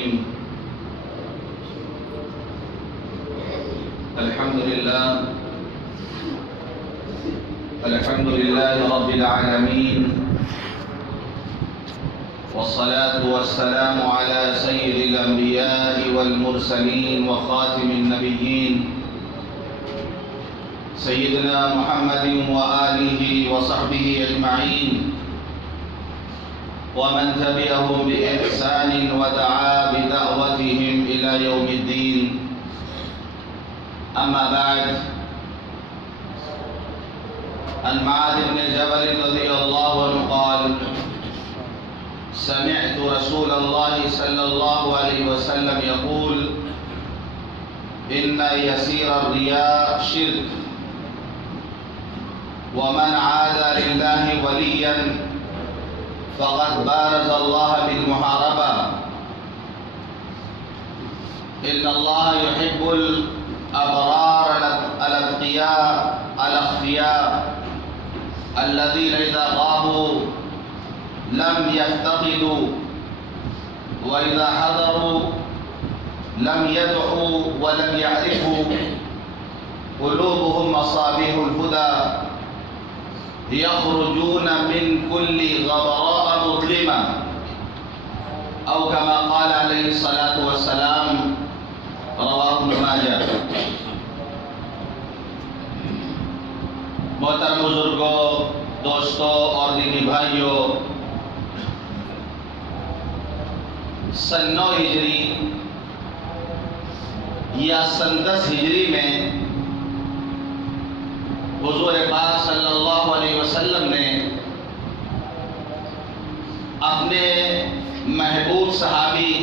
الرحيم. الحمد لله رب العالمين، والصلاة والسلام على سيد الأنبياء والمرسلين وخاتم النبيين سيدنا محمد وآله وصحبه أجمعين، ومن تبعهم بإحسان ودعا بدعوتهم إلى يوم الدين. أما بعد، عن معاذ بن جبل رضي الله عنه قال: سمعت رسول الله صلى الله عليه وسلم يقول: إن يسير الرياء شرك، ومن عادى لله وليا فقد بارز الله بالمحاربة. إن الله يحب الأبرار الأتقياء الأخفياء الذين إذا غابوا لم يفتقدوا، وإذا حضروا لم يدعوا ولم يعرفوا، قلوبهم مصابيح الهدى يخرجون من كل غبراء مظلمة، أو كما قال عليه الصلاة والسلام، رواه ابن ماجہ. محترم بزرگوں، دوستوں اور دینی بھائیوں، سن 9 ہجری یا سن 10 ہجری میں حضور پاک صلی اللہ علیہ وسلم نے اپنے محبوب صحابی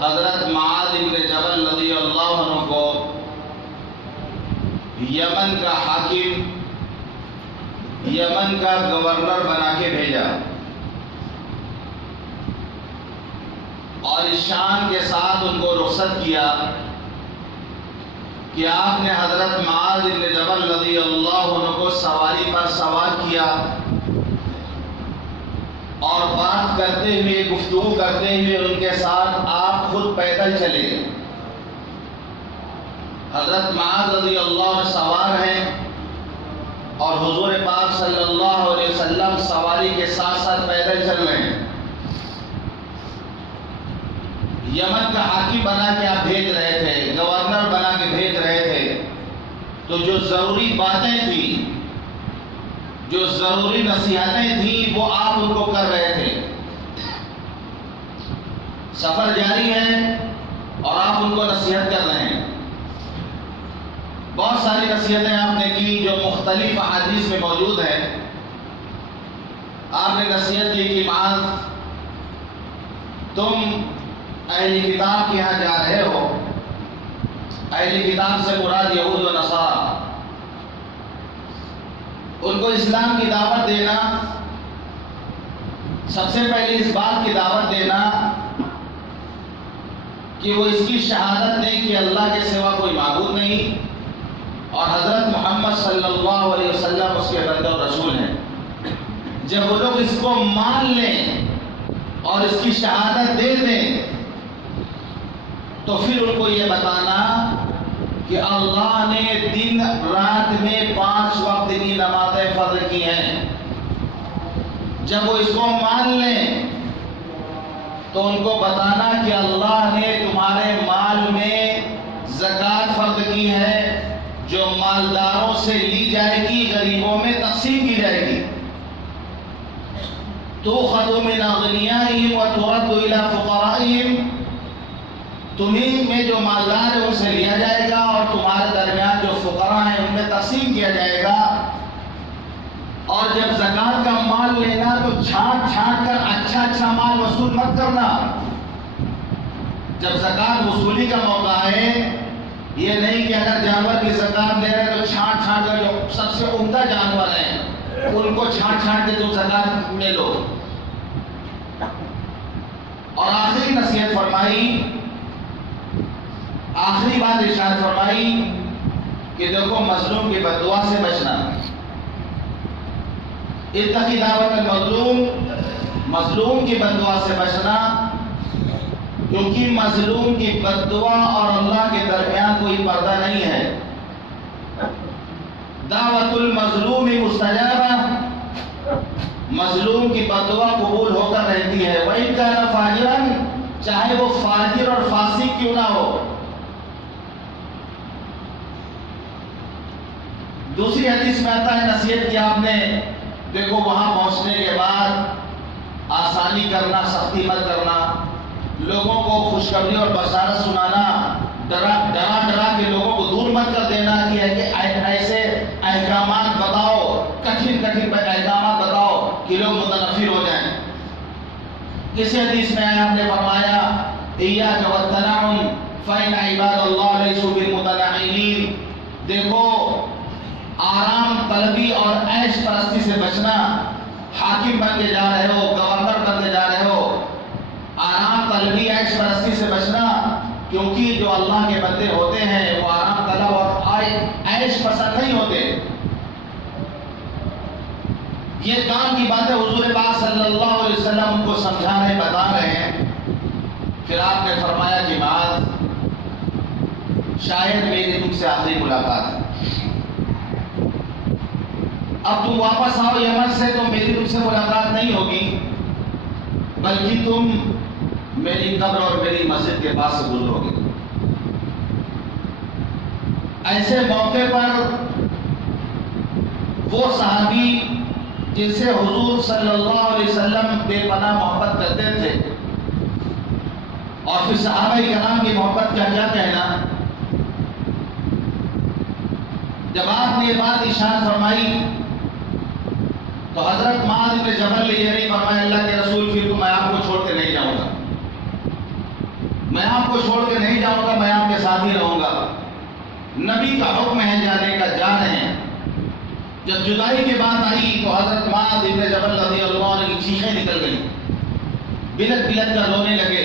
حضرت معاذ بن جبل رضی اللہ عنہ کو یمن کا حاکم، یمن کا گورنر بنا کے بھیجا، اور اس شان کے ساتھ ان کو رخصت کیا کہ آپ نے حضرت معاذ بن جبل رضی اللہ عنہ کو سواری پر سوار کیا اور بات کرتے ہوئے، گفتگو کرتے ہوئے ان کے ساتھ آپ خود پیدل چلے. حضرت معاذ رضی اللہ عنہ سوار ہیں اور حضور پاک صلی اللہ علیہ وسلم سواری کے ساتھ ساتھ پیدل چل رہے ہیں. یمن کا حاکم بنا کے آپ بھیج رہے تھے، گورنر بنا کے بھیج رہے تھے، تو جو ضروری باتیں تھیں، جو ضروری نصیحتیں تھیں، وہ آپ ان کو کر رہے تھے. سفر جاری ہے اور آپ ان کو نصیحت کر رہے ہیں. بہت ساری نصیحتیں آپ نے کی جو مختلف احادیث میں موجود ہیں. آپ نے نصیحت کی کہ معاذ، تم اہل کتاب کے یہاں جا رہے ہو. اہل کتاب سے مراد یہود و نصارہ. ان کو اسلام کی دعوت دینا، سب سے پہلے اس بات کی دعوت دینا کہ وہ اس کی شہادت دیں کہ اللہ کے سوا کوئی معبود نہیں اور حضرت محمد صلی اللہ علیہ وسلم اس کے بندہ و رسول ہیں. جب وہ لوگ اس کو مان لیں اور اس کی شہادت دے دیں تو پھر ان کو یہ بتانا کہ اللہ نے دن رات میں 5 وقت کی نمازیں فرض کی ہیں. جب وہ اس کو مان لیں تو ان کو بتانا کہ اللہ نے تمہارے مال میں زکوٰۃ فرض کی ہے، جو مالداروں سے لی جائے گی، غریبوں میں تقسیم کی جائے گی. تُؤْخَذُ مِنْ أَغْنِيَائِهِمْ وَتُرَدُّ إِلَىٰ فُقَرَائِهِمْ. تمہیں میں جو مالدار ہے ان سے لیا جائے گا اور تمہارے درمیان جو فقراء ہیں ان میں تقسیم کیا جائے گا. اور جب زکوٰۃ کا مال لینا تو چھانٹ کر اچھا مال وصول مت کرنا. جب زکوٰۃ وصولی کا موقع ہے، یہ نہیں کہ اگر جانور کی زکوٰۃ دے رہے تو چھانٹ کر جو سب سے عمدہ جانور ہیں ان کو چھانٹ کے تم زکوٰۃ میں لو. اور آخری نصیحت فرمائی، آخری بات ارشاد فرمائی کہ دیکھو مظلوم کی بددعا سے بچنا. اتقی دعوت المظلوم، مظلوم کی بددعا سے بچنا. کیونکہ مظلوم کی بد دعا اور اللہ کے درمیان کوئی پردہ نہیں ہے. دعوت المظلوم مستجابہ، مظلوم کی بد دعا قبول ہو کر رہتی ہے. وَإِن كَانَ فَاجِرًا، چاہے وہ فاجر اور فاسق کیوں نہ ہو. دوسری حدیث میں آتا ہے نصیحت کی آپ نے، دیکھو وہاں پہنچنے کے بعد آسانی کرنا، سختی مت کرنا، لوگوں کو خوشخبری اور بشارت سنانا، ڈرا کے لوگوں کو دور مت کر دینا کہ ایسے احکامات بتاؤ، کٹھن احکامات بتاؤ کہ لوگ متنفر ہو جائیں. کسی حدیث میں آپ نے فرمایا ایاک والتنعم فإن عباد اللہ لیسوا بالمتنعمین. دیکھو آرام طلبی اور عیش پرستی سے بچنا. حاکم بن کے جا رہے ہو، گورنر بن کے جا رہے ہو، آرام طلبی عیش پرستی سے بچنا، کیونکہ جو اللہ کے بندے ہوتے ہیں وہ آرام طلب اور عیش پسند نہیں ہوتے. یہ کام کی باتیں حضور پاک صلی اللہ علیہ وسلم ان کو سمجھا رہے، بتا رہے ہیں. پھر آپ نے فرمایا کہ معاذ، شاید میری تم سے آخری ملاقات ہے، اب تم واپس آؤ یمن سے تو میری تم سے ملاقات نہیں ہوگی، بلکہ تم میری قبر اور میری مسجد کے پاس سے گزرو گے. ایسے موقع پر وہ صحابی جن سے حضور صلی اللہ علیہ وسلم بے پناہ محبت کرتے تھے، اور پھر صحابہ کرام کی محبت کا کیا کہنا. جب آپ نے یہ بات ارشاد فرمائی تو حضرت معاذ بن جبل نے یہ نہیں فرمایا اللہ کے رسول پھر تو میں آپ کو چھوڑ کے نہیں جاؤں گا، میں آپ کو چھوڑ کے نہیں جاؤں گا، میں آپ کے ساتھ ہی رہوں گا. نبی کا حکم ہے جانے کا، جا رہے ہیں. جب جدائی کی بات آئی تو حضرت معاذ بن جبل رضی اللہ عنہ کی چیخیں نکل گئی، بلک بلک کر رونے لگے.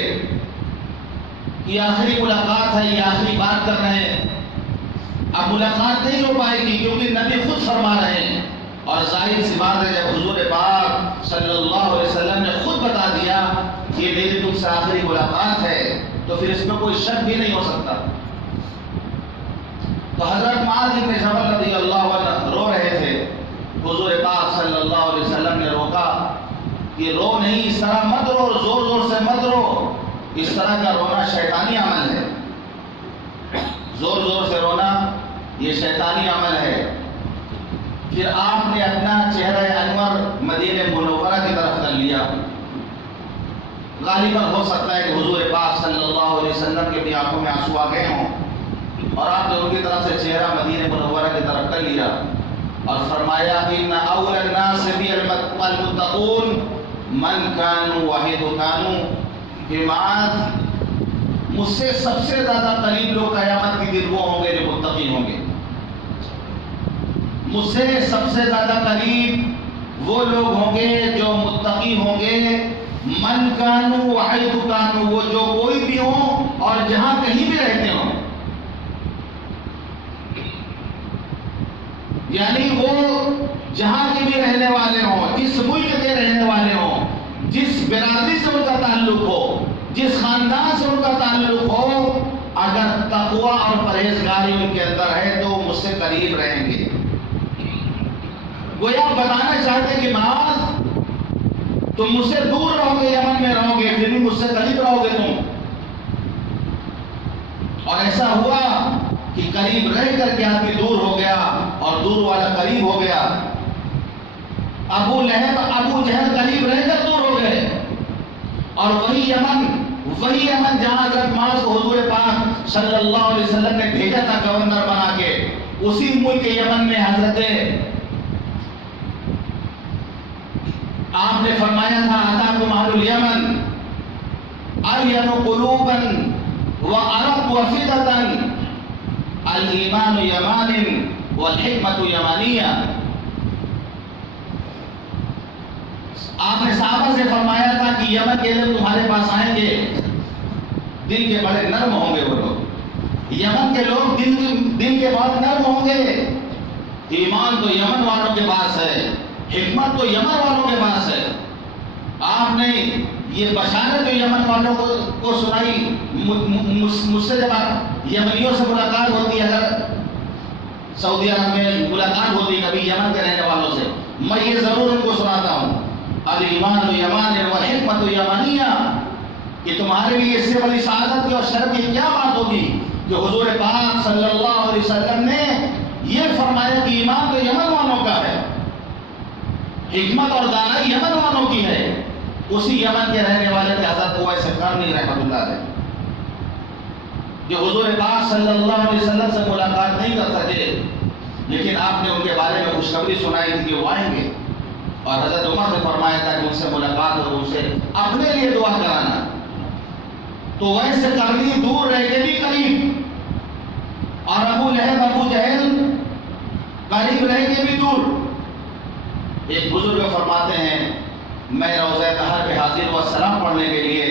یہ آخری ملاقات ہے، یہ آخری بات کر رہے ہیں، اب ملاقات نہیں ہو پائے گی کیونکہ نبی خود فرما رہے ہیں. اور ظاہر سی بات ہے جب حضور پاک صلی اللہ علیہ وسلم نے خود بتا دیا کہ یہ میری تم سے آخری ملاقات ہے تو پھر اس میں کوئی شک بھی نہیں ہو سکتا. تو حضرت معاذ بن جبل رضی اللہ عنہ رو رہے تھے. حضور پاک صلی اللہ علیہ وسلم نے روکا کہ رو نہیں، اس طرح مت رو، زور زور سے مت رو، اس طرح کا رونا شیطانی عمل ہے. زور زور سے رونا یہ شیطانی عمل ہے. پھر آپ نے اپنا چہرہ انور مدینہ منورہ کی طرف کر لیا. غالباً ہو سکتا ہے کہ حضور پاک صلی اللہ علیہ وسلم کے بھی آنکھوں میں آنسو آ گئے ہوں اور آپ نے ان کی طرف سے چہرہ مدینہ منورہ کی طرف کر لیا اور فرمایا ان اول الناس بی المتقون من کانوا وحید کانوا. کہ معاذ، مجھ سے سب سے زیادہ قریب لوگ قیامت کے دن وہ ہوں گے جو متقی ہوں گے. مجھ سے سب سے زیادہ قریب وہ لوگ ہوں گے جو متقی ہوں گے. من کانوا وحید کانوا، وہ جو کوئی بھی ہوں اور جہاں کہیں بھی رہتے ہوں، یعنی وہ جہاں کے بھی رہنے والے ہوں، جس ملک کے رہنے والے ہوں، جس برادری سے ان کا تعلق ہو، جس خاندان سے ان کا تعلق ہو، اگر تقوی اور پرہیزگاری ان کے اندر ہے تو مجھ سے قریب رہیں گے. گویا بتانا چاہتے کہ معاذ تم مجھ سے دور رہو گے، یمن میں رہو گے، پھر بھی مجھ سے قریب رہو گے تم. اور ایسا ہوا کہ قریب رہ کر کے آدمی دور ہو گیا اور دور والا قریب ہو گیا. ابو لہب ابو جہل قریب رہ کر دور ہو گئے، اور وہی یمن جہاں حضرت معاذ کو حضور پاک صلی اللہ علیہ وسلم نے بھیجا تھا گورنر بنا کے، اسی ملک یمن میں حضرت آپ نے فرمایا تھا اتاکم اہل الیمن الین قلوبا وارق وفدۃ الایمان یمان والحکمت یمانیہ. آپ نے صحابہ سے فرمایا تھا کہ یمن کے لوگ تمہارے پاس آئیں گے، دل کے بڑے نرم ہوں گے. وہ لوگ یمن کے لوگ دل کے بہت نرم ہوں گے. ایمان تو یمن والوں کے پاس ہے، حکمت تو یمن والوں کے پاس ہے. آپ نے یہ بشارت جو یمن والوں کو سنائی، مجھ سے جب یمنیوں سے ملاقات ہوتی ہے، اگر سعودی عرب میں ملاقات ہوتی ہے کبھی یمن کے رہنے والوں سے، میں یہ ضرور ان کو سناتا ہوں، الایمان یمان والحکمت یمانیہ، کہ تمہارے لیے اس سے بڑی سعادت کی اور شرف کی کیا بات ہوگی کہ حضور پاک صلی اللہ علیہ وسلم نے یہ فرمایا کہ ایمان تو یمن والوں کا ہے، حکمت اور دانائی یمن والوں کی ہے۔ اسی یمن کے رہنے والے تھے حضرت اویس قرنی رحمۃ اللہ علیہ، جو حضور پاک صلی اللہ علیہ وسلم سے ملاقات نہیں کر سکے، لیکن آپ نے ان کے بارے میں خوشخبری سنائی تھی کہ وہ آئیں گے، اور حضرت عمر نے فرمایا تھا کہ ان سے ملاقات ہو، ان سے اپنے لیے دعا کرانا۔ تو ویسے قرنی دور رہ کے بھی قریب، اور ابو لہب ابو جہل قریب رہ کے بھی دور۔ ایک بزرگ فرماتے ہیں میں روضہ طہر پہ حاضر ہوا سلام پڑھنے کے لیے،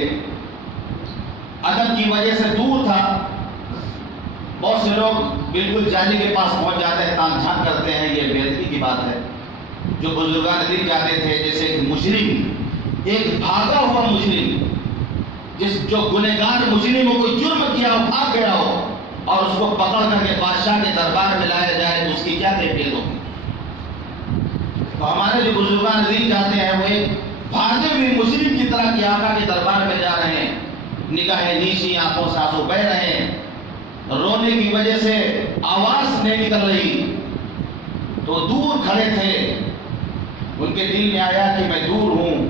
ادب کی وجہ سے دور تھا، بہت سے لوگ بالکل جانے کے پاس پہنچ جاتے ہیں، تان جھان کرتے ہیں، یہ بے ادبی کی بات ہے۔ جو بزرگان دین جاتے تھے، جیسے ایک مجرم، ایک بھاگا ہوا مجرم، جو گنہگار مجرم ہو، کوئی جرم کیا ہو، بھاگ گیا ہو، اور اس کو پکڑ کر کے بادشاہ کے دربار میں لایا جائے تو اس کی کیا کیفیت ہوگی؟ تو ہمارے جو بزرگان دین جاتے ہیں وہ ایک بھاگے ہوئے مجرم کی طرح کہ آقا کے دربار میں جا رہے ہیں، نگاہیں نیچی، آنکھوں سے آنسو بہہ رہے ہیں، رونے کی وجہ سے آواز نہیں نکل رہی، تو دور کھڑے تھے۔ ان کے دل میں آیا کہ میں دور ہوں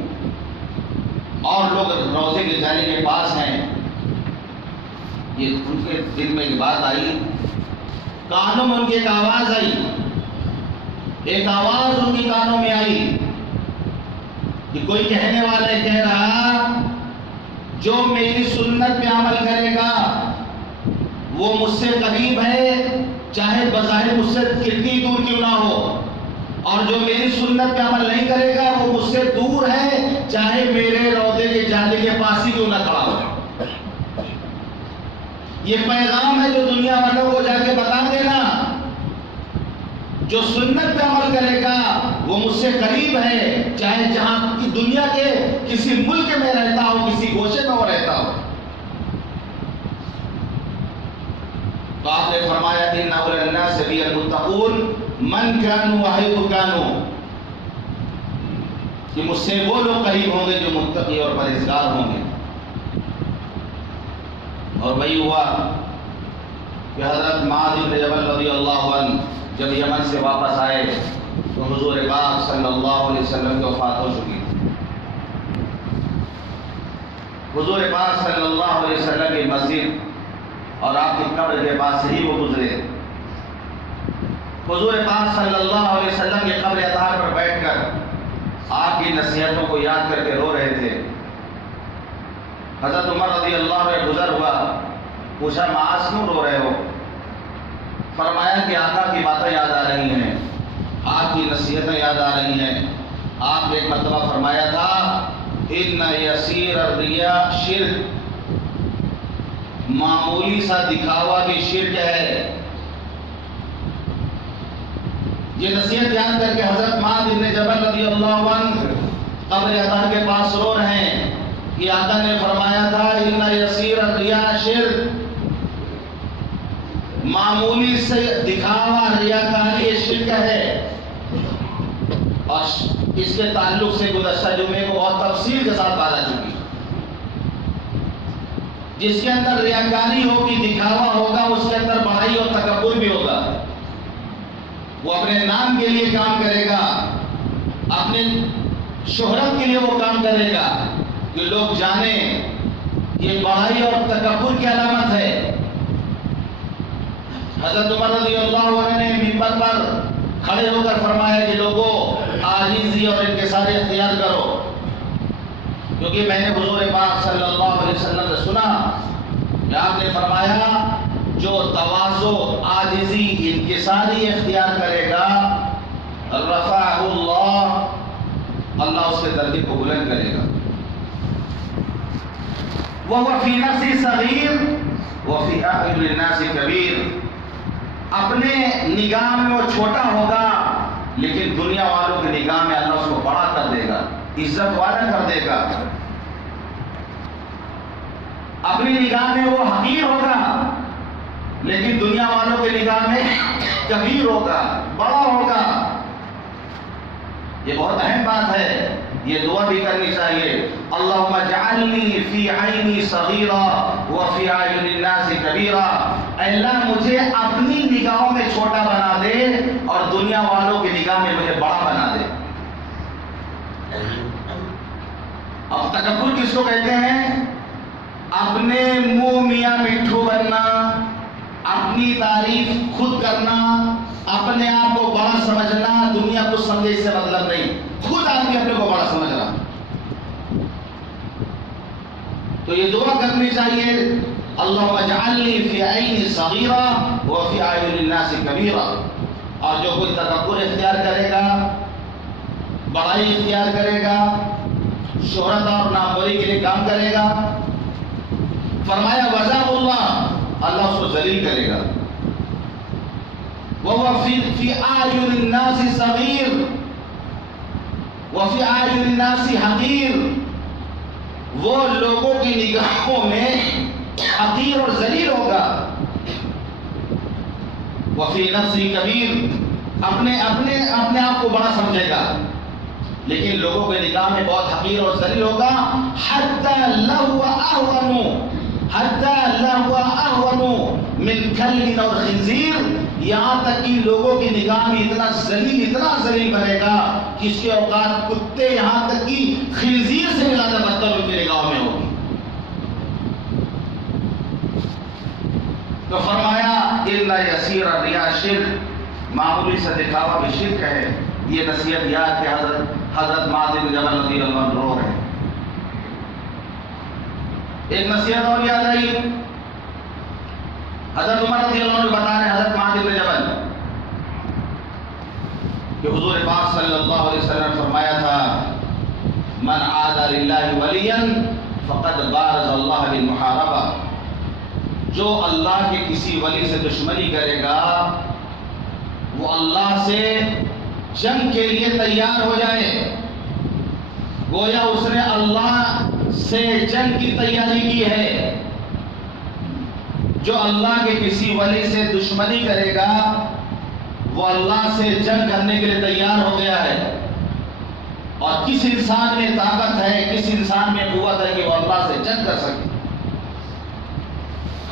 اور لوگ روضے کے جانے کے پاس ہیں، یہ ان کے دل میں ایک بات آئی، کانوں میں ان کی ایک آواز آئی، ایک آواز ان کی کانوں میں آئی کہ کوئی کہنے والا کہہ رہا جو میری سنت پہ عمل کرے گا وہ مجھ سے قریب ہے، چاہے بظاہر مجھ سے کتنی دور کیوں نہ ہو، اور جو میری سنت پہ عمل نہیں کرے گا وہ مجھ سے دور ہے، چاہے میرے روضے کے جانے کے پاس ہی کیوں نہ کھڑا ہو۔ یہ پیغام ہے جو دنیا والوں کو جا کے بتا دینا، جو سنت پہ عمل کرے گا وہ مجھ سے قریب ہے، چاہے جہاں کی دنیا کے کسی ملک میں رہتا ہو، کسی گوشے میں وہ رہتا ہو۔ تو آپ نے فرمایا کہ ان اول الناس بی المتقون من کانوا وحیث کانوا، کہ مجھ سے وہ لوگ قریب ہوں گے جو متقی اور پرہیزگار ہوں گے۔ اور وہی ہوا کہ حضرت معاذ بن جبل رضی اللہ عنہ جب یمن سے واپس آئے تو حضور پاک صلی اللہ علیہ وسلم کی وفات ہو چکی تھی۔ حضور پاک صلی اللہ علیہ وسلم کی مسجد اور آپ کی قبر کے پاس سے ہی وہ گزرے۔ حضور پاک صلی اللہ علیہ وسلم کی قبر اطہار پر بیٹھ کر آپ کی نصیحتوں کو یاد کر کے رو رہے تھے۔ حضرت عمر رضی اللہ عنہ گزر ہوا، پوچھا معاذ کیوں رو رہے ہو؟ فرمایا کہ آقا کی باتیں یاد آ رہی ہیں، آپ کی نصیحتیں یاد آ رہی ہیں۔ آپ نے ایک مرتبہ فرمایا تھا ان یسیر الریا شرک، معمولی سا دکھاوا بھی شرک ہے۔ یہ نصیحت یاد کر کے حضرت معاذ بن جبل رضی اللہ عنہ قبر اطہار کے پاس رو رہے ہیں کہ آقا نے فرمایا تھا ان یسیر الریا شرک، معمولی سے دکھاوا ریاکاری یہ شرک ہے۔ اور اس کے تعلق سے گزشتہ جمعے کو بہت تفصیل کے ساتھ بات آ چکی۔ جس کے اندر ریاکاری ہوگی، دکھاوا ہوگا، اس کے اندر بڑائی اور تکبر بھی ہوگا۔ وہ اپنے نام کے لیے کام کرے گا، اپنے شہرت کے لیے وہ کام کرے گا کہ لوگ جانیں، یہ بڑائی اور تکبر کی علامت ہے۔ حضرت عمر رضی اللہ عنہ نے منبر پر کھڑے ہو کر فرمایا کہ لوگوں عاجزی اور انکساری اختیار کرو، کیونکہ میں نے حضور پاک صلی اللہ علیہ وسلم سے سنا کہ آپ نے فرمایا جو تواضع، عاجزی، انکساری اختیار کرے گا رفعہ اللہ اس کے درجے کو بلند کرے گا۔ وَهُوَ فِي نَفْسِهِ صَغِيرٌ وَفِي أَعْيُنِ النَّاسِ كَبِيرٌ، اپنے نگاہ میں وہ چھوٹا ہوگا لیکن دنیا والوں کی نگاہ میں اللہ اس کو بڑا کر دے گا۔ عزت والا کر دے گا، اپنی نگاہ میں وہ حقیر ہوگا لیکن دنیا والوں کی نگاہ میں کبیر ہوگا، بڑا ہوگا۔ یہ بہت اہم بات ہے، یہ دعا بھی کرنی چاہیے، اللہم اجعلنی فی عینی صغیرا وفی اعین الناس کبیرا، اے اللہ مجھے اپنی نگاہوں میں چھوٹا بنا دے اور دنیا والوں کی نگاہ میں مجھے بڑا بنا دے۔ اب تکبر کس کو کہتے ہیں؟ اپنے منہ میاں مٹھو بننا، اپنی تعریف خود کرنا، اپنے آپ کو بڑا سمجھنا، دنیا کو سمجھے اس سے مطلب نہیں، خود آدمی اپنے کو بڑا سمجھنا۔ تو یہ دعا کرنی چاہیے، اللہم اجعلنی فی عینی صغیرا وفی اعین الناس کبیرا۔ اور جو کوئی تکبر اختیار کرے گا، بڑائی اختیار کرے گا، شہرت اور ناموری کے لیے کام کرے گا، فرمایا وَذَاقُ اللَّهُ، اللہ اس کو ذلیل کرے گا۔ وَهُوَ فِي أَعْيُنِ النَّاسِ صَغِيرٌ وَفِي أَعْيُنِ النَّاسِ حَقِيرٌ، وہ لوگوں کی نگاہوں میں حقیر اور ذلیل ہوگا۔ وَفِي نَفْسِهِ كَبِيرٌ، اپنے آپ کو بڑا سمجھے گا لیکن لوگوں کے نگاہ میں بہت حقیر اور ذلیل ہوگا۔ حَتَّى لَهُوَ أَهْوَنُ مِنْ كَلْبٍ اور خنزیر، یہاں تک کہ لوگوں کی نگاہ میں اتنا ذلیل بنے گا کہ اس کے اوقات کتے، یہاں تک کہ خنزیر سے زیادہ بدتر ان کی نگاہوں میں ہوگی۔ تو فرمایا اِلَّا يَسِيرَ الرِّيَاء شرک، معمولی سا دکھاوا بھی شرک ہے۔ یہ نصیحت یاد کہ حضرت معاذ بن جبل رضی اللہ عنہ رو رہے ہیں۔ ایک نصیحت اور یاد آئی، حضرت عمر رضی اللہ عنہ بتا رہے ہیں حضرت معاذ بن جبل کہ حضور پاک صلی اللہ علیہ وسلم نے فرمایا تھا من عاد للہ ولیا فقد بارز اللہ بالمحاربہ، جو اللہ کے کسی ولی سے دشمنی کرے گا وہ اللہ سے جنگ کے لیے تیار ہو جائے، گویا اس نے اللہ سے جنگ کی تیاری کی ہے۔ جو اللہ کے کسی ولی سے دشمنی کرے گا وہ اللہ سے جنگ کرنے کے لیے تیار ہو گیا ہے۔ اور کس انسان میں طاقت ہے، کس انسان میں قوت ہے کہ وہ اللہ سے جنگ کر سکے؟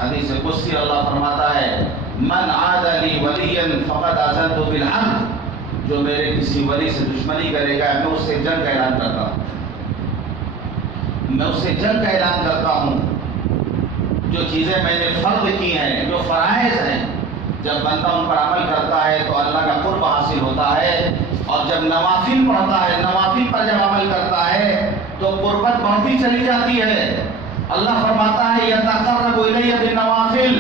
حدیث قدسی اللہ فرماتا ہے من عاد لی ولیا فقد آذنت بالحرب، جو میرے کسی ولی سے دشمنی کرے گا میں اس سے جنگ کا اعلان کرتا ہوں، میں اس سے جنگ کا اعلان کرتا ہوں۔ جو چیزیں میں نے فرض کی ہیں، جو فرائض ہیں، جب بندہ ان پر عمل کرتا ہے تو اللہ کا قرب حاصل ہوتا ہے، اور جب نوافل پڑھتا ہے، نوافل پر جب عمل کرتا ہے تو قربت بڑھتی چلی جاتی ہے۔ اللہ فرماتا ہے یتقرب الی بالنوافل،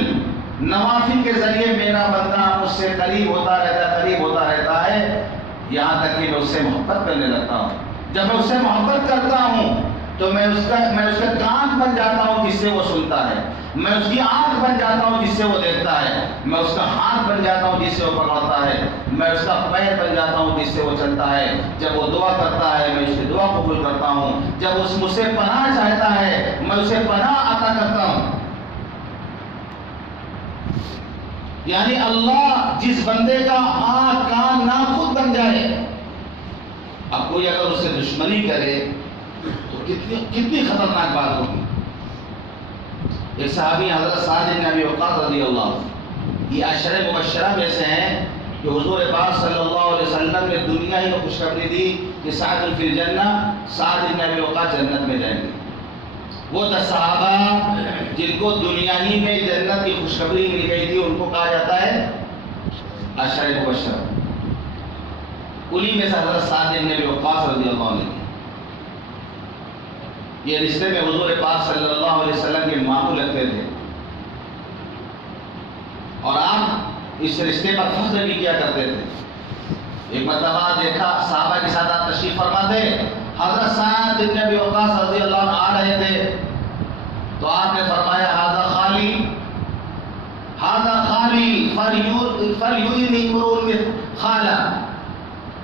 نوافل کے ذریعے میرا بندہ مجھ سے قریب ہوتا رہتا ہے، یہاں تک کہ میں اس سے محبت کرنے لگتا ہوں۔ جب میں اس سے محبت کرتا ہوں تو میں اس کا کان بن جاتا ہوں جس سے وہ سنتا ہے، میں اس کی آنکھ بن جاتا ہوں جس سے وہ دیکھتا ہے، میں اس کا ہاتھ بن جاتا ہوں جس سے وہ پکڑتا ہے، میں اس کا پیر بن جاتا ہوں جس سے وہ چلتا ہے۔ جب وہ دعا کرتا ہے میں اس کی دعا قبول کرتا ہوں، جب اس مجھ سے پناہ چاہتا ہے میں اسے پناہ عطا کرتا ہوں۔ یعنی اللہ جس بندے کا آنکھ کان ناک خود بن جائے، اب کوئی اگر اس سے دشمنی کرے تو کتنی خطرناک بات ہوگی۔ ایک صحابی حضرت سعد بن ابی وقاص رضی اللہ عنہ، یہ عشرہ مبشرہ میں سے ہیں کہ حضور پاک صلی اللہ علیہ وسلم نے دنیا ہی کو خوشخبری دی کہ سعد فی الجنہ، سعد بن ابی وقاص جنت میں جائیں گے۔ وہ 10 صحابہ جن کو دنیا ہی میں جنت کی خوشخبری مل گئی تھی ان کو کہا جاتا ہے عشرہ مبشرہ، انہی میں سے حضرت سعد بن ابی وقاص رضی اللہ عنہ۔ یہ رشتے میں حضور پاک صلی اللہ علیہ وسلم کے ماموں لگتے تھے، اور آپ اس رشتے پر فخر بھی کیا کرتے تھے۔ ایک مرتبہ دیکھا صحابہ کے ساتھ آپ تشریف فرما تھے، حضرت سعد بن ابی وقاص رضی اللہ عنہ آ رہے تھے تو آپ نے فرمایا ھذا خالی فلیؤذنی امرؤ خالہ،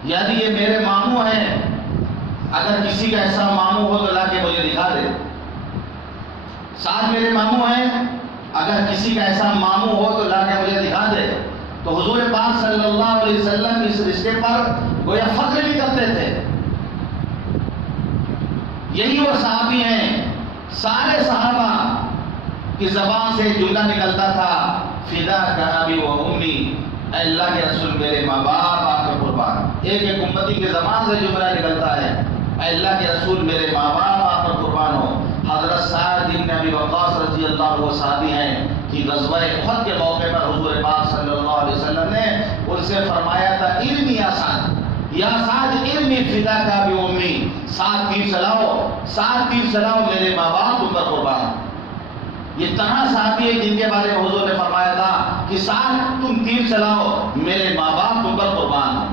یعنی یہ میرے ماموں ہیں، اگر کسی کا ایسا ماموں ہو تو لا کے مجھے دکھا دے. سعد میرے ماموں ہیں، اگر کسی کا ایسا ماموں ہو تو لا کے مجھے دکھا دے. تو حضور پاک صلی اللہ علیہ وسلم اس رشتے پر گویا فخر بھی کرتے تھے. یہی وہ صحابی ہیں، سارے صحابہ کی زبان سے جملہ نکلتا تھا فدا کا ابی و امی، اے اللہ کے رسول میرے ماں باپ آپ کا قربان. ایک ایک امتی کی زبان سے جملہ نکلتا ہے اے اللہ کے رسول میرے ماں باپ آپ پر قربان ہو. حضرت سعد بن ابی وقاص رضی اللہ عنہ وہ صحابی ہیں کہ غزوہ احد کے موقع پر حضور پاک صلی اللہ علیہ وسلم نے ان سے فرمایا تھا ارمی یا سعد، یا سعد ارمی فدا کا ابی و امی، سعد تیر چلاؤ، سعد تیر چلاؤ میرے ماں باپ تم پر قربان. یہ طرح صحابی ہے جن کے بارے میں حضور نے فرمایا تھا کہ سعد تم تیر چلاؤ میرے ماں باپ تم پر قربان.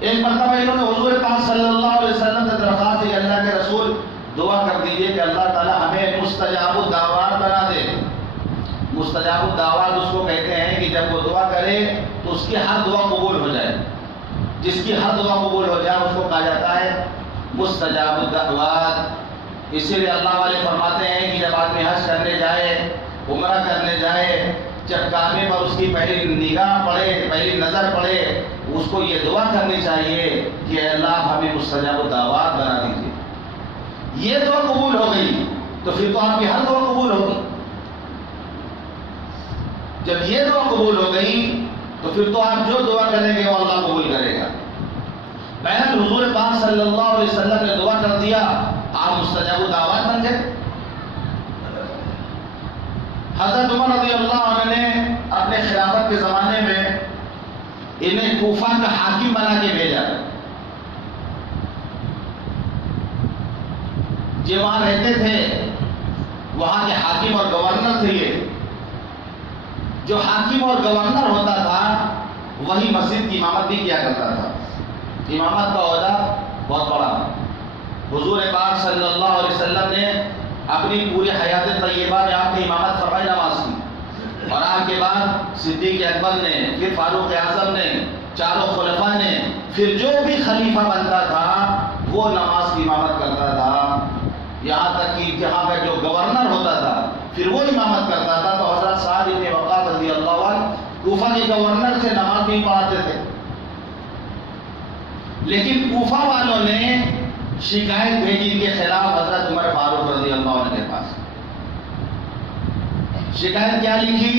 ایک مرتبہ انہوں نے حضور پاک صلی اللہ علیہ وسلم سے درخواست کی اللہ کے رسول دعا کر دیجئے کہ اللہ تعالی ہمیں مستجاب الدعوات بنا دے. مستجاب الدعوات اس کو کہتے ہیں کہ جب وہ دعا کرے تو اس کی ہر دعا قبول ہو جائے. جس کی ہر دعا قبول ہو جائے اس کو کہا جاتا ہے مستجاب الدعوات. اسی لیے اللہ والے فرماتے ہیں کہ جب آدمی حج کرنے جائے، عمرہ کرنے جائے، جب کعبے پر اس کی پہلی نگاہ پڑے، پہلی نظر پڑے، اس کو یہ دعا کرنی چاہیے کہ اے اللہ ہمیں مستجاب الدعوات بنا دیجیے. یہ دعا قبول ہو گئی تو پھر تو آپ کی ہر دعا قبول ہوگی. جب یہ دعا قبول ہو گئی تو پھر تو آپ جو دعا کریں گے وہ اللہ قبول کرے گا. بہرحال حضور پاک صلی اللہ علیہ وسلم نے دعا کر دیا، آپ مستجاب الدعوات بن گئے. حضرت عمر رضی اللہ عنہ نے اپنے خلافت کے زمانے میں انہیں کوفہ کا حاکم بنا کے بھیجا. جو وہاں رہتے تھے وہاں کے حاکم اور گورنر تھے. یہ جو حاکم اور گورنر ہوتا تھا وہی مسجد کی امامت بھی کیا کرتا تھا. امامت کا عہدہ بہت بڑا. حضور پاک صلی اللہ علیہ وسلم نے اپنی پوری حیات طیبہ میں آپ نے امامت فرمائی نماز کی، اور آپ کے بعد صدیق اکبر نے، پھر فاروق اعظم نے، چاروں خلفاء نے، پھر جو بھی خلیفہ بنتا تھا وہ نماز کی امامت کرتا تھا. یہاں تک کہ جہاں کا جو گورنر ہوتا تھا پھر وہ امامت کرتا تھا. تو حضرت سعد بن وقاص رضی اللہ عنہ کوفہ کے گورنر سے نماز نہیں پڑھاتے تھے. لیکن کوفہ والوں نے شکایت بھیجی ان کے خلاف حضرت عمر فاروق رضی اللہ عنہ کے پاس. شکایت کیا لکھی؟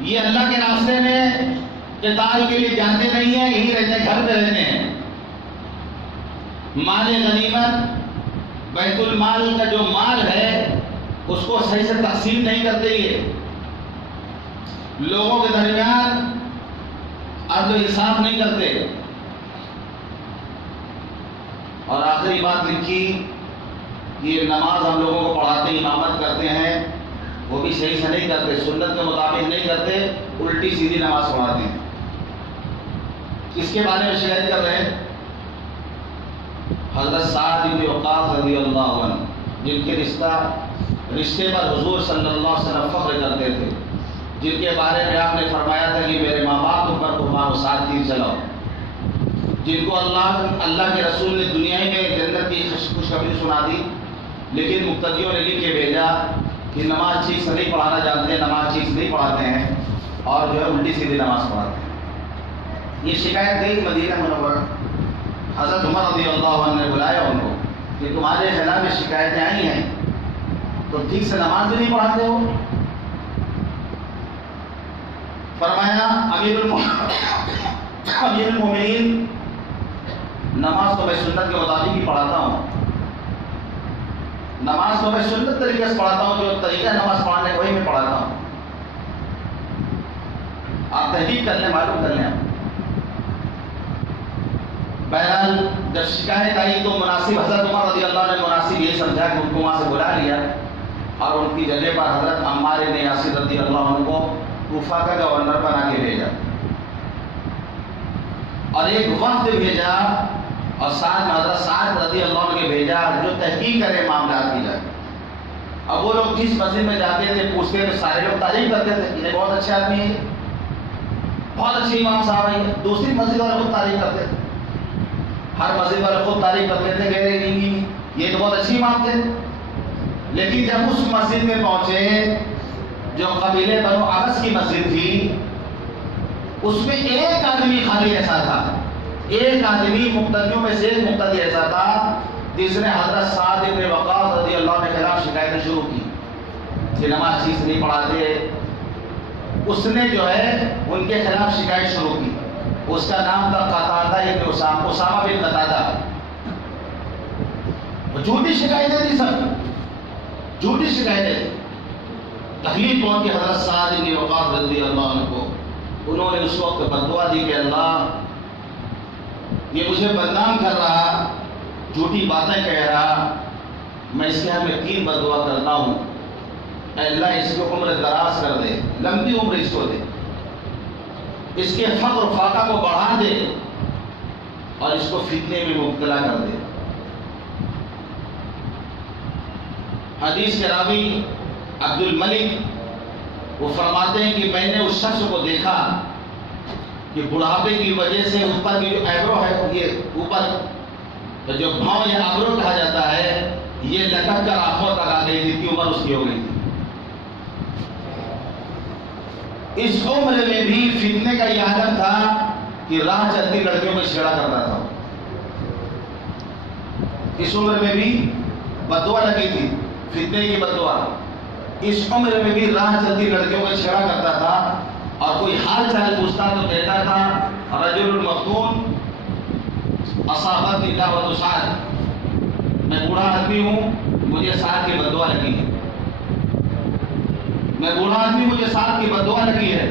یہ اللہ کے راستے میں قتال کے لیے جاتے نہیں ہیں، یہی رہتے ہیں، گھر پہ رہتے ہیں. مال غنیمت بیت المال کا جو مال ہے اس کو صحیح سے تقسیم نہیں کرتے. یہ لوگوں کے درمیان عدل و انصاف نہیں کرتے. اور آخری بات لکھی کہ یہ نماز ہم لوگوں کو پڑھاتے ہیں، امامت کرتے ہیں، وہ بھی صحیح سے نہیں کرتے، سنت کے مطابق نہیں کرتے، الٹی سیدھی نماز پڑھاتے ہیں. اس کے بارے میں شکایت کر رہے ہیں حضرت سعد بن وقاص رضی اللہ عنہ، جن کے رشتے پر حضور صلی اللہ علیہ وسلم فخر کرتے تھے، جن کے بارے میں آپ نے فرمایا تھا کہ میرے ماں باپ تم پر قربان، ساتھ تیر چلاؤ. جن کو اللہ کے رسول نے دنیا میں جنت کی خوشخبری سنا دی، لیکن مقتدیوں نے لکھ کے بھیجا کہ نماز ٹھیک سے نہیں پڑھانا جانتے، نماز ٹھیک سے نہیں پڑھاتے ہیں، اور جو ہے الٹی سیدھی نماز پڑھاتے ہیں. یہ شکایت گئی مدینہ منورہ. حضرت عمر رضی اللہ عنہ نے بلایا ان کو کہ تمہارے خلاف میں شکایتیں آئی ہیں، تو ٹھیک سے نماز بھی نہیں پڑھاتے ہو. فرمایا امیر المومنین، نماز تو میں سنت کے مطابق ہی پڑھاتا ہوں، نماز تو میں سنت طریقے سے پڑھاتا ہوں، جو طریقہ نماز پڑھانے کا وہی میں پڑھاتا ہوں. آپ تحقیق کر لیں، معلوم کر لیں. بہرحال جب شکایت آئی تو مناسب حضرت عمر رضی اللہ عنہ نے مناسب یہ سمجھا کہ ان کو وہاں سے بلا لیا اور ان کی جگہ پر حضرت عمار بن یاسر رضی اللہ عنہ کو کوفہ کا گورنر بنا کے بھیجا، اور ایک وفد بھیجا، اور ساتھ میں حضرت سعد رضی اللہ عنہ کے بھیجا جو تحقیق کرے معاملات کی جائے. اب وہ لوگ جس مسجد میں جاتے تھے پوچھتے تھے، سارے لوگ تعریف کرتے تھے کہ یہ بہت اچھے آدمی ہے. بہت اچھے امام صاحب ہیں. دوسری مسجد والے خود تعریف کرتے تھے, ہر مسجد والے خود تعریف کرتے تھے, کہہ رہے نہیں یہ تو بہت اچھی امام تھے. لیکن جب اس مسجد میں پہنچے جو قبیلے بنو عبس کی مسجد تھی, اس میں ایک آدمی خالی ایسا تھا, ایک آدمی مقتدیوں میں سے ایک مقتدی ایسا تھا جس نے حضرت سعد بن وقاص رضی اللہ عنہ کے خلاف شکایتیں شروع کی کہ نماز ٹھیک سے نہیں پڑھاتے. اس نے جو ہے ان کے خلاف شکایت شروع کی. اس کا نام تھا قتادہ ابن اسامہ بن قتادہ. جھوٹی شکایتیں تھی, سب جھوٹی شکایتیں تھی. تکلیف پہنچی حضرت سعد بن وقاص رضی اللہ عنہ کو. انہوں نے اس وقت بددعا دی کہ اللہ یہ مجھے بدنام کر رہا, جھوٹی باتیں کہہ رہا, میں اس کے حق میں 3 بددعا کرتا ہوں. اے اللہ اس کو عمر دراز کر دے, لمبی عمر اس کو دے, اس کے فقر و فاقہ کو بڑھا دے, اور اس کو فتنے میں مبتلا کر دے. حدیث کے راوی عبد الملک وہ فرماتے ہیں کہ میں نے اس شخص کو دیکھا کہ بڑھاپے کی وجہ سے اوپر کی جو ایبرو ہے, یہ اوپر جو بھاؤں یا ایبرو کہا جاتا ہے, یہ لٹک کر آنکھوں تک آ گئی تھی, عمر اس کی ہو گئی تھی. اس عمر میں بھی فتنے کا یہ عالم تھا کہ راہ چلتی لڑکیوں میں چھیڑا کرتا تھا. اس عمر میں بھی بددعا لگی تھی, فتنے کی بددعا. اس عمر میں بھی راہ چلتی لڑکیوں میں چھیڑا کرتا تھا, اور کوئی حال چال پوچھتا تو کہتا تھا رجل المفتون اصابتنی دعوت سعد, میں بوڑھا آدمی ہوں, مجھے سعد کی بددعا لگی ہے. میں بوڑھا آدمی, مجھے سعد کی بددعا لگی ہے.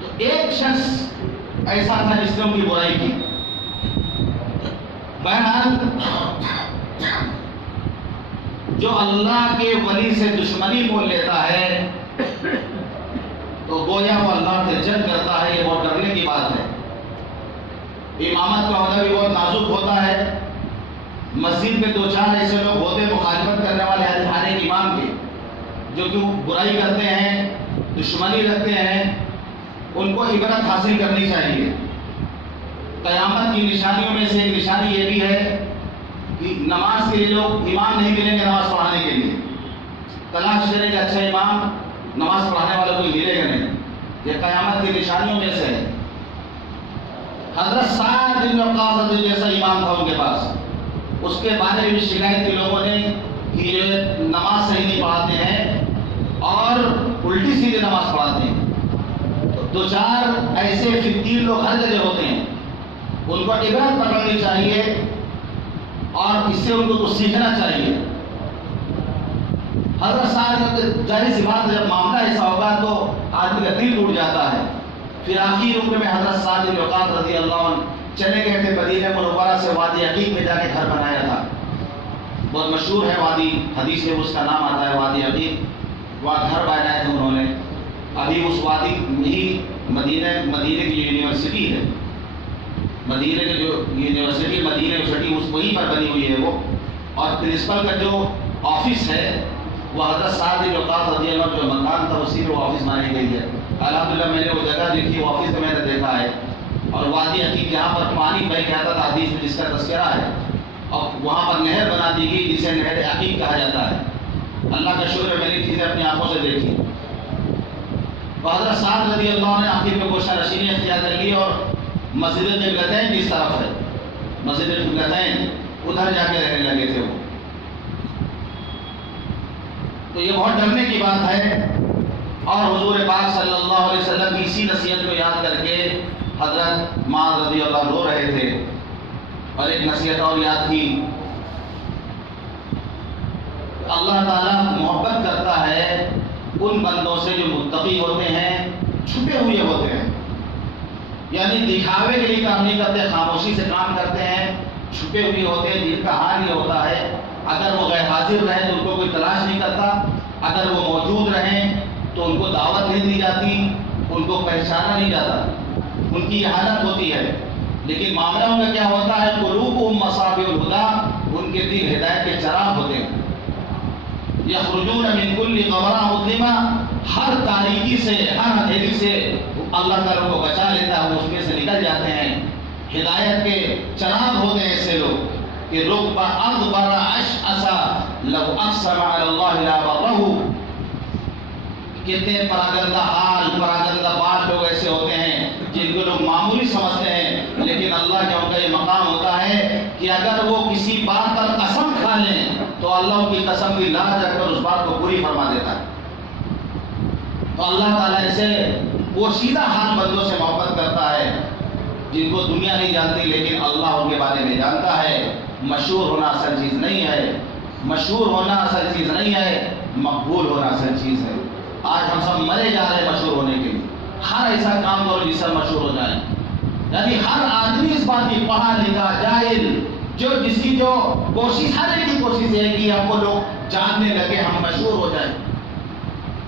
تو ایک شخص ایسا تھا جس نے ان کی برائی کی. بہرحال جو اللہ کے ولی سے دشمنی مول لیتا ہے تو گویا وہ اللہ سے جنگ کرتا ہے. یہ بہت ڈرنے کی بات ہے. امامت کا عہدہ بھی بہت نازک ہوتا ہے. مسجد میں 2-4 ایسے لوگ ہوتے مخالفت کرنے والے ہر ایک امام کے, جو کہ برائی کرتے ہیں, دشمنی رکھتے ہیں, ان کو عبرت حاصل کرنی چاہیے. قیامت کی نشانیوں میں سے ایک نشانی یہ بھی ہے کہ نماز کے لیے لوگ امام نہیں ملیں گے نماز پڑھانے کے لیے. تلاش کریں گے اچھا امام, نماز پڑھانے والا کوئی ملے گا نہیں. یہ قیامت کی نشانیوں میں سے ہے. حضرت سعد بن وقاص جیسا امام تھا ان کے پاس, اس کے بارے میں بھی شکایت کی لوگوں نے کہ یہ نماز صحیح نہیں پڑھاتے ہیں اور الٹی سیدھی نماز پڑھاتے ہیں. تو 2-4 ایسے فتیر لوگ ہر جگہ ہوتے ہیں, ان کو عبرت پکڑنی چاہیے اور اس سے ان کو کچھ سیکھنا چاہیے. حضرت صاحب ظاہر سی بات ہے, جب معاملہ ایسا ہوگا تو آدمی کا دل ٹوٹ جاتا ہے. پھر آخری عمر میں حضرت سعد بن وقاص رضی اللہ عنہ چلے گئے تھے مدینہ منورہ سے وادی عقیق میں جا کے گھر بنایا تھا. بہت مشہور ہے وادی, حدیث میں اس کا نام آتا ہے وادی عقیق. وہاں گھر بنائے تھے انہوں نے. ابھی اس وادی میں ہی مدینہ کی جو یونیورسٹی ہے, مدینہ کی جو یونیورسٹی مدینہ یونیورسٹی اس وہیں پر بنی ہوئی ہے وہ, اور پرنسپل کا جو آفس ہے وہ حضرت سعد بن وقاص رضی اللہ عنہ جو مکان تھا اسی میں وہ آفس بنائی گئی ہے. الحمدللہ میں نے وہ جگہ دیکھی, وہ آفس میں نے دیکھا ہے. اور وادی عقیق جہاں پر پانی بہ کے آتا تھا حدیث میں جس کا تذکرہ ہے, اور وہاں پر نہر بنا دی گئی جسے نہر عقیق کہا جاتا ہے. اللہ کا شکر ہے میں نے چیزیں اپنی آنکھوں سے دیکھی. تو حضرت سعد رضی اللہ عنہ نے آخر میں گوشہ نشینی اختیار کر لی اور مسجد قبلتین جس طرف ہے, مسجد قبلتین ادھر جا کے رہنے لگے تھے وہ. تو یہ بہت ڈرنے کی بات ہے. اور حضور پاک صلی اللہ علیہ وسلم کی اسی نصیحت کو یاد کر کے حضرت معاذ رضی اللہ عنہ رو رہے تھے. اور ایک نصیحت اور یاد کی, اللہ تعالیٰ محبت کرتا ہے ان بندوں سے جو متقی ہوتے ہیں, چھپے ہوئے ہوتے ہیں, یعنی دکھاوے کے لیے کام نہیں کرتے, خاموشی سے کام کرتے ہیں, چھپے ہوئے ہوتے ہیں, جن کا حال یہ ہوتا ہے اگر وہ غیر حاضر رہیں تو ان کو کوئی تلاش نہیں کرتا, اگر وہ موجود رہیں تو ان کو دعوت نہیں دی جاتی, ان کو پہچانا نہیں جاتا, ان کی یہ حالت ہوتی ہے. لیکن معاملہ ان کا کیا ہوتا ہے, قلوبہم مصابیح الہدی, ان کے دل ہدایت کے چراغ ہوتے ہیں. یخرجون من کل غبرہ مظلمہ, ہر تاریکی سے, ہر اندھیری سے اللہ تعالیٰ کو بچا لیتا ہے، وہ اس میں سے نکل جاتے ہیں۔ ہدایت کے چراغ ہوتے ہیں ایسے لوگ کہ رب اغبر اشعث لو اقسم علی اللہ لا برہ۔ کتنے پراگندہ حال، پراگندہ بال لوگ ایسے ہوتے ہیں جن کو لوگ معمولی سمجھتے ہیں، لیکن اللہ کا ان کا یہ مقام ہوتا ہے کہ اگر وہ کسی بات پر قسم کھا لیں تو اللہ ان کی قسم کی لاج رکھ کر اس بات کو پوری فرما دیتا ہے۔ تو اللہ تعالیٰ ایسے وہ سیدھا حال بندوں سے محبت کرتا ہے جن کو دنیا نہیں جانتی لیکن اللہ ان کے بارے میں جانتا ہے۔ مشہور ہونا اصل چیز نہیں ہے، مشہور ہونا اصل چیز نہیں ہے، مقبول ہونا اصل چیز ہے۔ آج ہم سب مرے جا رہے ہیں مشہور ہونے کے لیے، ہر ایسا کام کرو جس سے مشہور ہو جائیں، یعنی ہر آدمی اس بات کی پڑھا لکھا جاہل جو جس کی جو کوشش، ہر ایک کی کوشش ہے کہ ہم کو لوگ جاننے لگے، ہم مشہور ہو جائیں۔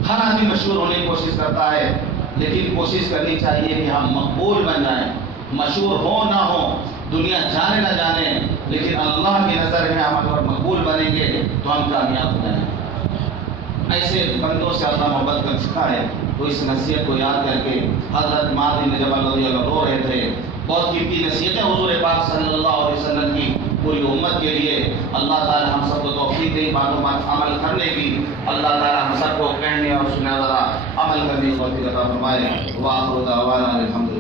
ہر آدمی مشہور ہونے کی کوشش کرتا ہے، لیکن کوشش کرنی چاہیے کہ ہم مقبول بن جائیں۔ مشہور ہو نہ ہو، دنیا جانے نہ جانے، لیکن اللہ کی نظر میں ہم اگر مقبول بنیں گے تو ہم کامیاب ہو جائیں گے۔ ایسے بندوں سے اللہ محبت کر سکتا ہے۔ تو اس نصیحت کو یاد کر کے حضرت معاذ بن جبل رضی اللہ رو رہے تھے۔ بہت قیمتی نصیحتیں حضور پاک صلی اللہ علیہ وسلم کی پوری امت کے لیے۔ اللہ تعالی ہم سب کو توفیق دے باتوں پر عمل کرنے کی۔ اللہ تعالی ہم سب کو کہنے اور سننے والا عمل کرنے کی توفیق عطا فرمائے۔ وآخر دعوانا الحمد